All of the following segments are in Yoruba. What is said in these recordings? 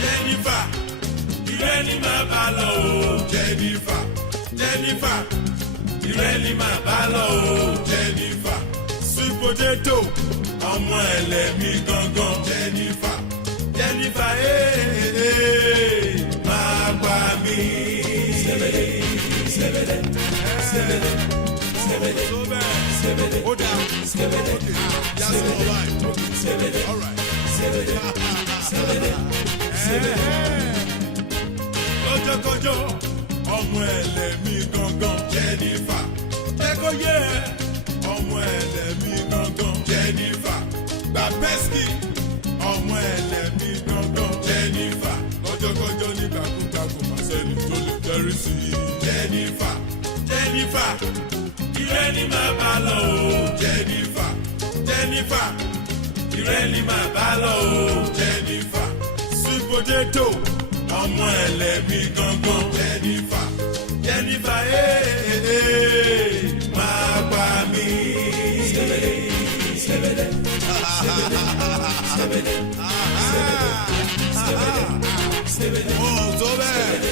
Jennifer, ìrẹ́ni máa bá lọ o. Jennifer, ìrẹ́ni máa bá lọ o. Jennifer, sweet potato, ọmọ ẹlẹ́mí gangan. Jennifer, máa pa mí. Hold down. Okay. That's all right. Okay. All right. Lọ́jọ́kọjọ́ ọmọ ẹlẹ́mí gangan. Jennifer, jẹ́kọ̀yé ọmọ ẹlẹ́mí gangan. Jennifer, gba pẹ́sìkì ọmọ ẹlẹ́mí gangan. Jennifer, lọ́jọ́kọjọ́ nígbàkúgbà kò má sẹ́ni tó lè jẹ́rìí sí i. Jennifer, ìrẹ́ni máa bá lọ o. Jennifer, ìrẹ́ni máa bá lọ o. Jennifer, sweet potato ọmọ ẹlẹ́mí gangan. Jennifer, máa pa mí. So bad.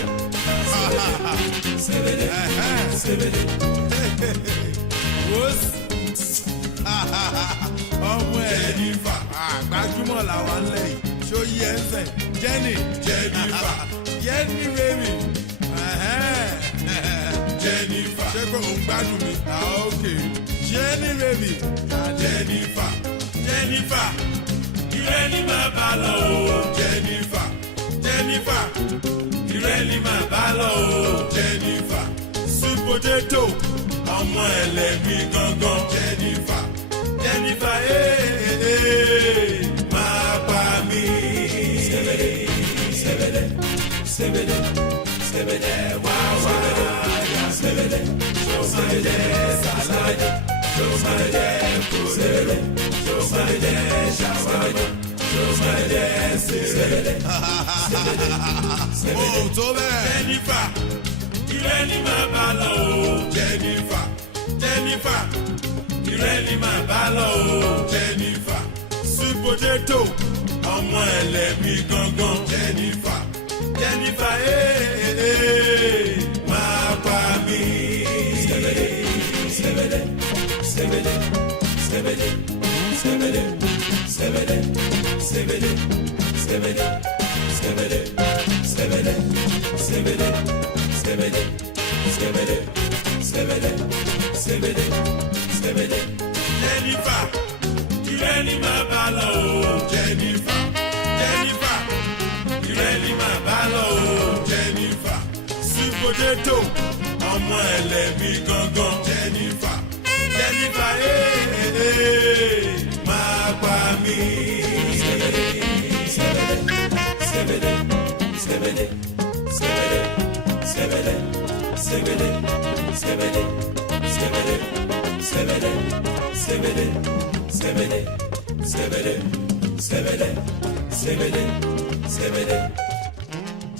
Ọmọ Jennifer, gbajúmọ̀ làwọn lẹ̀ yìí ṣó yí ẹsẹ̀ Jennifer, baby. Jennifer, ṣé pé òun gbádùn mi? Ok. Jenny baby. Jennifer, ìrẹ́ni máa bá lọ o. Jennifer, ìrẹ́ni máa bá lọ o. Jennifer, sweet potato ọmọ ẹlẹ́mí gangan. Jennifer, máa pa mí. Wá wá ya salade, kúrẹ́rẹ́, ṣàwárí, tó bẹ́ẹ̀. Jennifer, ìrẹ́ni máa bá lọ o. Jennifer, ìrẹ́ni máa bá lọ o. Jennifer, sweet potato ọmọ ẹlẹ́mí gangan. Jennifer, máa pa mí. Jennifer, ìrẹ́ni máa bá lọ o. Jennifer, ìrẹ́ni máa bá lọ o. Jennifer, sweet potato ọmọ ẹlẹ́mí gangan. Jennifer, máa pa mí.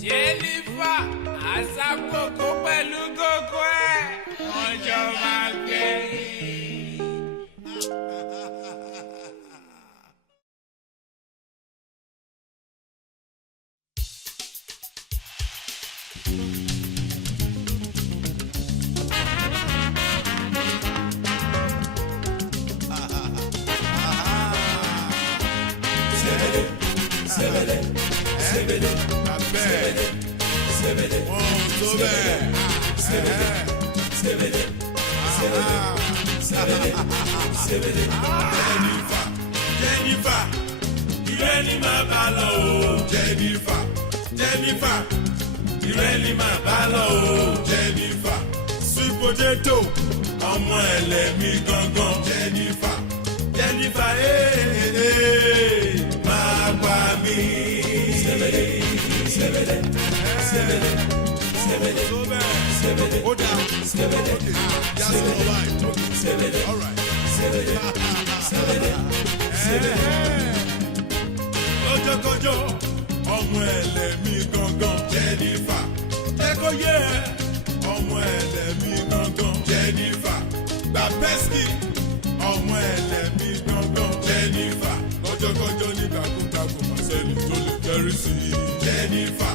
Jennifer, àṣàkókò pẹ̀lú gógó ẹ̀ ọjọ́ máa gbẹ̀yìn. Jennifer, ìrẹ́ni máa bá lọ o. Jennifer, ìrẹ́ni máa bá lọ o. Jennifer, sweet potato ọmọ ẹlẹ́mí gangan. Jennifer, máa pa mí. Hold down. Okay. That's all right. Okay. All right. Lọ́jọ́kọjọ́ ọmọ ẹlẹ́mí gangan. Jennifer, jẹ́kọ̀yé ọmọ ẹlẹ́mí gangan. pesky ọmọ ẹlẹ́mí gangan Jennifer kọjọkọjọ nígbàkúgbà kò má sẹ́ni tó lè kẹ́rì sí i. Jennifer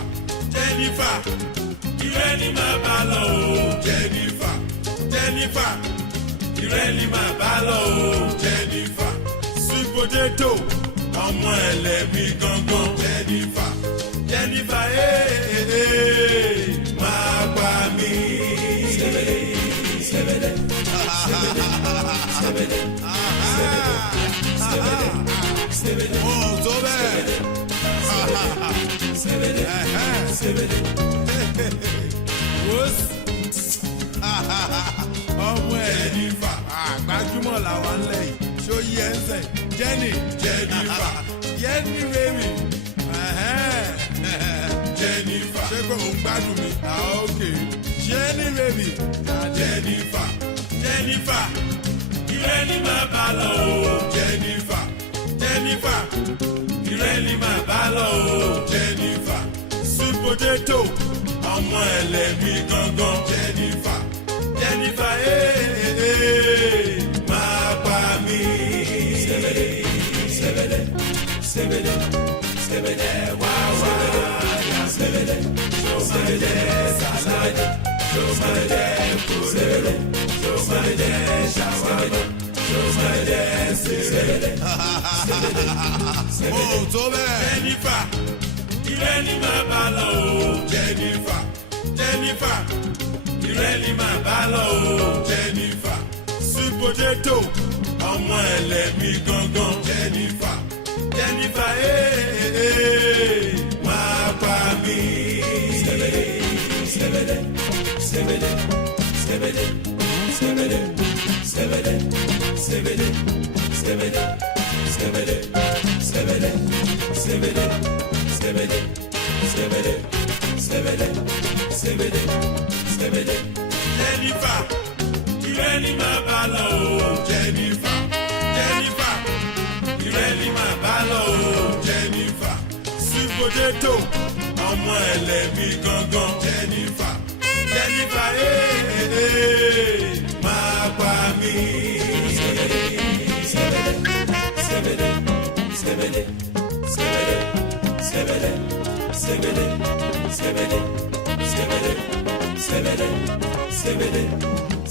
Jennifer ìrẹ́ ni máa bá lọ o. Jennifer Jennifer ìrẹ́ ni máa bá lọ o. Jennifer sweet potato ọmọ ẹlẹ́mí gangan Jennifer Jennifer máa pa mí. Sebede sebede sebede sebede sebede oh tó bẹ́ẹ̀ sebede sebede wos ọmọ Jennifer gbajúmọ̀ làwọn ńlẹ̀ yìí ṣó yí ẹ ń sẹ̀ Jennifer Jenny baby Jennifer ṣé kò ń gbádùn mi ok Jenny baby Jennifer Jennifer ìrẹ́ ni máa bá lọ o. Jennifer Jennifer ìrẹ́ ni máa bá lọ o. Jennifer sweet potato ọmọ ẹlẹ́mí gangan Jennifer Jennifer máa pa mí. Sebede sebede sebede sebede wá wá sebede sebede salade sebede sebede sebede shawarma sebede sebede oh tó bẹ́ẹ̀. Jennifer ìrẹ́ ni máa bá lọ o. Jennifer Jennifer ìrẹ́ ni máa bá lọ o. Jennifer sweet potato ọmọ ẹlẹ́mí gangan Jennifer Jennifer máa pa mí. Sebede sebede sebede sebede sebede sebede sebede sebede sebede sebede sebede sebede sebede sebede sebede sebede Jennifer ìrẹ́ ni máa bá lọ o. Jennifer Jennifer ìrẹ́ ni máa bá lọ o. Jennifer sweet potato ọmọ ẹlẹ́mí gangan Jennifer Jennifer máa pa mí. Sebede sebede sebede sebede sebede sebede sebede sebede sebede sebede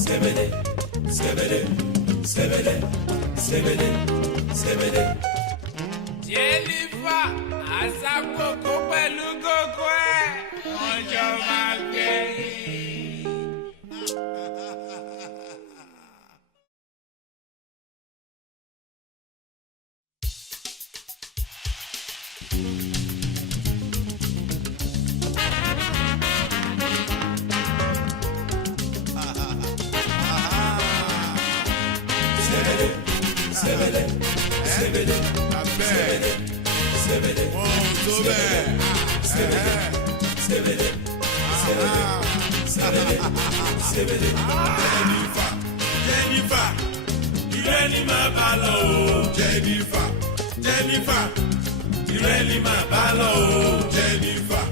sebede sebede sebede sebede sebede sebede. Jennifer àṣàkókò pẹ̀lú gógó ẹ̀ wọ́n jọ máa gbẹ̀yìn. Sebede sebede sebede sebede sebede oh tó bẹ́ẹ̀. Sebede sebede sebede sebede Jennifer Jennifer ìrẹ́ ni máa bá lọ o. Jennifer Jennifer ìrẹ́ ni máa bá lọ o. Jennifer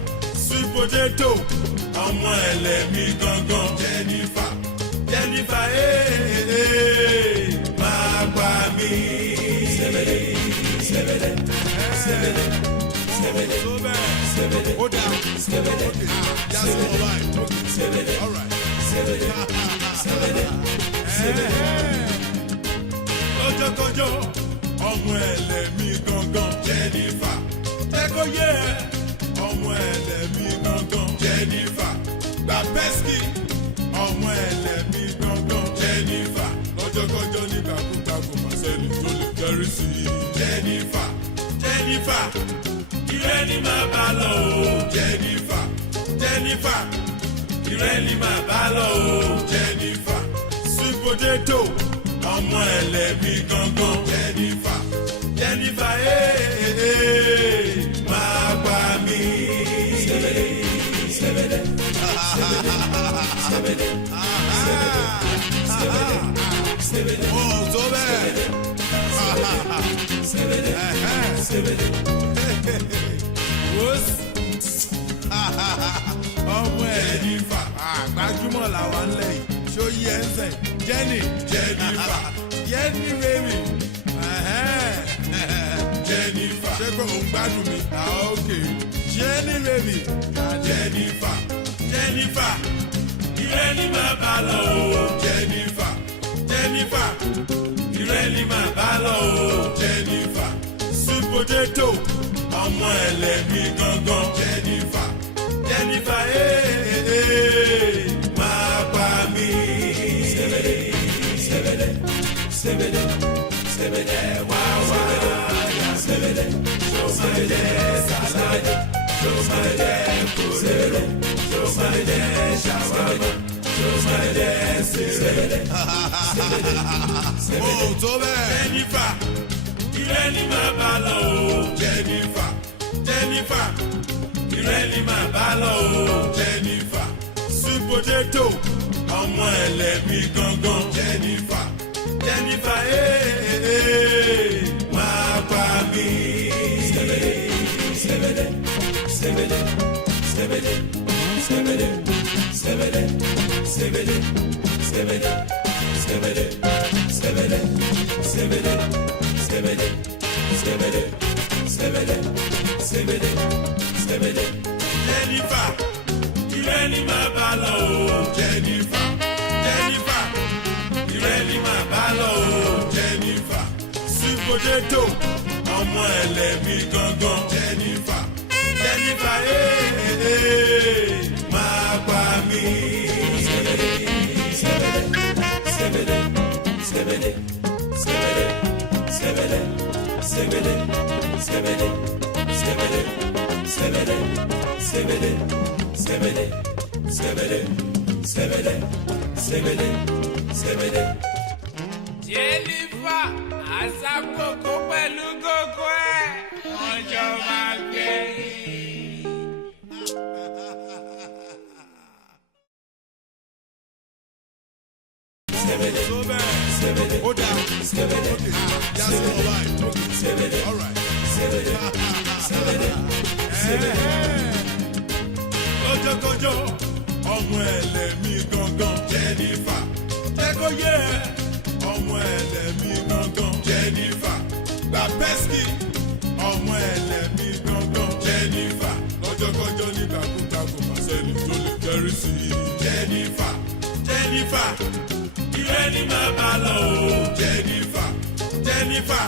sweet potato ọmọ ẹlẹ́mí gangan Jennifer Jennifer máa pa mí. Sebede sebede sebede sebede sebede ó dà sebede sebede sebede sebede sebede kọjọkọjọ ọmọ ẹlẹ́mí gangan Jennifer ẹkọ yẹ ọmọ ẹlẹ́mí gangan Jennifer gba pesky ọmọ ẹlẹ́mí gangan Jennifer kọjọkọjọ nígbàkúgbà kò má sẹ́ni tó lè kẹ́rì sí i. Jennifer Jennifer ìrẹ́ ni máa bá lọ o. Jennifer Jennifer ìrẹ́ ni máa bá lọ o. Jennifer sweet potato ọmọ ẹlẹ́mí gangan Jennifer Jennifer máa pa mí. Sebede sebede sebede sebede sebede sebede oh tó bẹ́ẹ̀. Sebede sebede wos ọmọ Jennifer gbajúmọ̀ làwọn ńlẹ̀ yìí ṣó yí ẹ ń sẹ̀ Jenny Jennifer. Jenny baby Jennifer. ṣé kò ń gbádùn mi ok Jenny baby Jennifer. Jennifer. Ìrẹ́ ni màá bá lọ o. Jennifer. Jennifer. Ìrẹ́ ni màá bá lọ o. Jennifer. Sweet potato. Ọmọ ẹlẹ́mi gangan. Jennifer. Jennifer máa pa mí. Sẹ́bẹ̀dẹ̀ sẹ́bẹ̀dẹ̀ sẹ́bẹ̀dẹ̀ sẹ́bẹ̀dẹ̀ wá wá. Sẹ́bẹ̀dẹ̀ sẹ́bẹ̀dẹ̀ sàlàyé. Sẹ́bẹ̀dẹ̀ kúrẹ́rẹ́. Sẹ́bẹ̀dẹ̀ ṣàwámà. Sẹ́bẹ̀dẹ̀ sẹ́bẹ̀dẹ̀ oh tó bẹ́ẹ̀ Jennifer. Ìrẹ́ ni màá bá lọ o. Jennifer. Jennifer. Ìrẹ́ ni màá bá lọ o. Jennifer. Sweet potato. Ọmọ ẹlẹ́mi gangan. Jennifer. Jennifer máa pa mí. Sẹ́bẹ̀dẹ̀ sẹ́bẹ̀dẹ̀ sẹ́bẹ̀dẹ̀ sẹ́bẹ̀dẹ̀ sẹ́bẹ̀dẹ̀ sẹ́bẹ̀dẹ̀ sẹ́bẹ̀dẹ̀ sẹ́bẹ̀dẹ̀ sẹ́bẹ̀dẹ̀ sẹ́bẹ̀dẹ̀ sẹ́bẹ̀dẹ̀ sẹ́bẹ̀dẹ̀ sẹ́bẹ̀dẹ̀ sẹ́bẹ̀dẹ̀ sẹ́bẹ̀dẹ̀ sẹ́bẹ̀dẹ̀. Jennifer. Ìrẹ́ ni màá bá lọ o. Jennifer. Jennifer. Ìrẹ́ ni màá bá lọ o. Jennifer. Sweet potato. Ọmọ ẹlẹ́mi gangan. Jennifer. Jennifer máa pa mí. Sẹ́bẹ̀dẹ̀ sẹ́bẹ̀dẹ̀ sẹ́bẹ̀dẹ̀ sẹ́bẹ̀dẹ̀ sẹ́bẹ̀dẹ̀ sẹ́bẹ̀dẹ̀ sẹ́bẹ̀dẹ̀ sẹ́bẹ̀dẹ̀ sẹ́bẹ̀dẹ̀ sẹ́bẹ̀dẹ̀ sẹ́bẹ̀dẹ̀ sẹ́bẹ̀dẹ̀ sẹ́bẹ̀dẹ̀ sẹ́bẹ̀dẹ̀ sẹ́bẹ̀dẹ̀ sẹ́bẹ̀dẹ̀. Jennifer àṣàkókò pẹ̀lú gógó ẹ̀ wọ́n jọ máa gbé. oh tó bẹ́ẹ̀ ó dà ok yasọ alright ok alright Kọjọkọjọ ọmọ ẹlẹ́mi gangan. Jennifer. Jẹ́kọ̀ yẹ ọmọ ẹlẹ́mi gangan. Jennifer. Gba pẹ́sìkì ọmọ ẹlẹ́mi gangan. Jennifer. Kọjọkọjọ ní kàkúkàkù màsẹ́ni tó lè kẹrí sí i. Jennifer. Jennifer. Ìrẹ́ ni màá bá lọ o. Jennifer. Jennifer.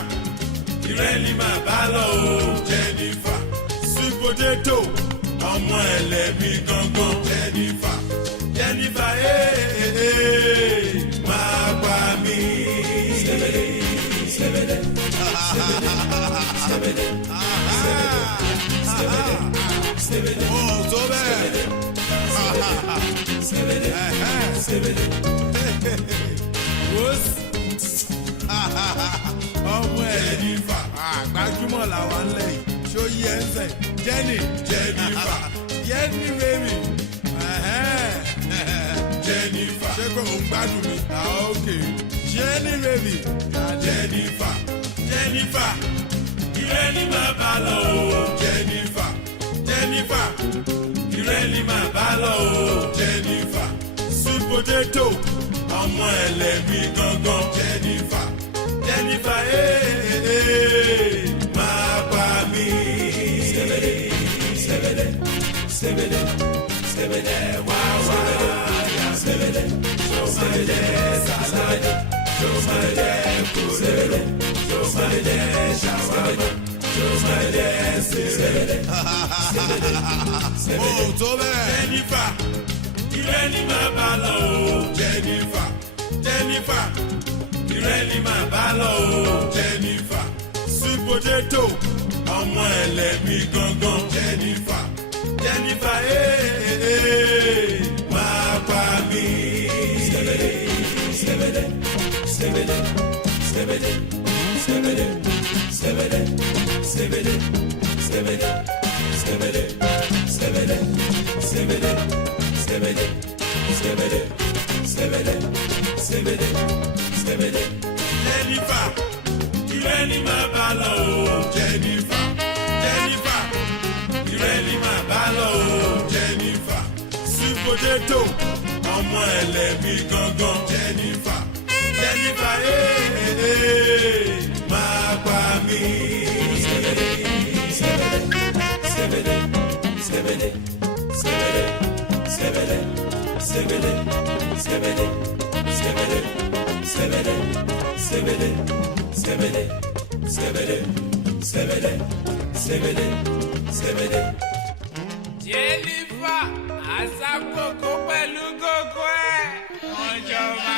Ìrẹ́ ni màá bá lọ o. Jennifer. Sweet potato. Ọmọ ẹlẹ́mi gangan. Jennifer. Jennifer máa pa mí. Sẹ́bẹ̀dẹ̀ sẹ́bẹ̀dẹ̀ sẹ́bẹ̀dẹ̀ sẹ́bẹ̀dẹ̀ sẹ́bẹ̀dẹ̀ oh tó bẹ́ẹ̀ sẹ́bẹ̀dẹ̀ sẹ́bẹ̀dẹ̀. wos ọmọ ẹ̀ Jennifer. gbajúmọ̀ làwọn ń lẹ́yìn ṣó yí ẹ ń sẹ̀ Jenny Jennifer. Jenny baby Jennifer. ṣé kò ń gbádùn mi ok Jenny baby Jennifer. Jennifer. Ìrẹ́ ni màá bá lọ o. Jennifer. Jennifer. Ìrẹ́ ni màá bá lọ o. Jennifer. Sweet potato. Ọmọ ẹlẹ́mi gangan. Jennifer. Jennifer máa pa mí. Sẹ́bẹ̀dẹ̀ sẹ́bẹ̀dẹ̀ sẹ́bẹ̀dẹ̀ sẹ́bẹ̀dẹ̀ wá wá. Sẹ́bẹ̀dẹ̀ sẹ́bẹ̀dẹ̀ sàlàyé. Sẹ́bẹ̀dẹ̀ kúrẹ́rẹ́. Sẹ́bẹ̀dẹ̀ ṣàwámà. Sẹ́bẹ̀dẹ̀ sẹ́bẹ̀dẹ̀ sẹ́bẹ̀dẹ̀. oh tó bẹ́ẹ̀ Jennifer. Ìrẹ́ ni màá bá lọ o. Jennifer. Jennifer. Ìrẹ́ ni màá bá lọ o. Jennifer. Sweet potato. Ọmọ ẹlẹ́mi gangan. Jennifer. Jennifer máa pa mí. Sẹ́bẹ̀dẹ̀ sẹ́bẹ̀dẹ̀ sẹ́bẹ̀dẹ̀ sẹ́bẹ̀dẹ̀ sẹ́bẹ̀dẹ̀ sẹ́bẹ̀dẹ̀ sẹ́bẹ̀dẹ̀ sẹ́bẹ̀dẹ̀ sẹ́bẹ̀dẹ̀ sẹ́bẹ̀dẹ̀ sẹ́bẹ̀dẹ̀ sẹ́bẹ̀dẹ̀ sẹ́bẹ̀dẹ̀ sẹ́bẹ̀dẹ̀ sẹ́bẹ̀dẹ̀ sẹ́bẹ̀dẹ̀. Jennifer. Ìrẹ́ ni màá bá lọ o. Jennifer. Jennifer. Ìrẹ́ ni màá bá lọ o. Jennifer. Sweet potato. Ọmọ ẹlẹ́mi gangan. Jennifer, Jennifer, máa pa mí. Sebede, sebede, sebede, sebede, sebede, sebede, sebede, sebede, sebede, sebede, sebede, sebede, sebede, sebede. Jennifer, àṣà kòkó pẹ̀lú gògó ẹ̀. Wọ́n jọ máa.